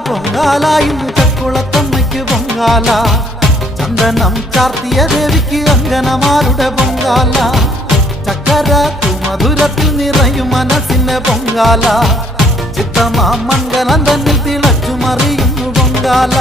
പൊങ്കാല ഇന്ന് ചക്കുളത്തമ്മയ്ക്ക് പൊങ്കാല ചന്ദനം ചാർത്തിയ ദേവിക്ക് അങ്കനമാരുടെ പൊങ്കാല ചക്കര മധുരത്തിൽ നിറയും മനസ്സിന്റെ പൊങ്കാല ചിത്തമാ മംഗലം തന്നിൽ തിളച്ചു മറിയുന്നു പൊങ്കാല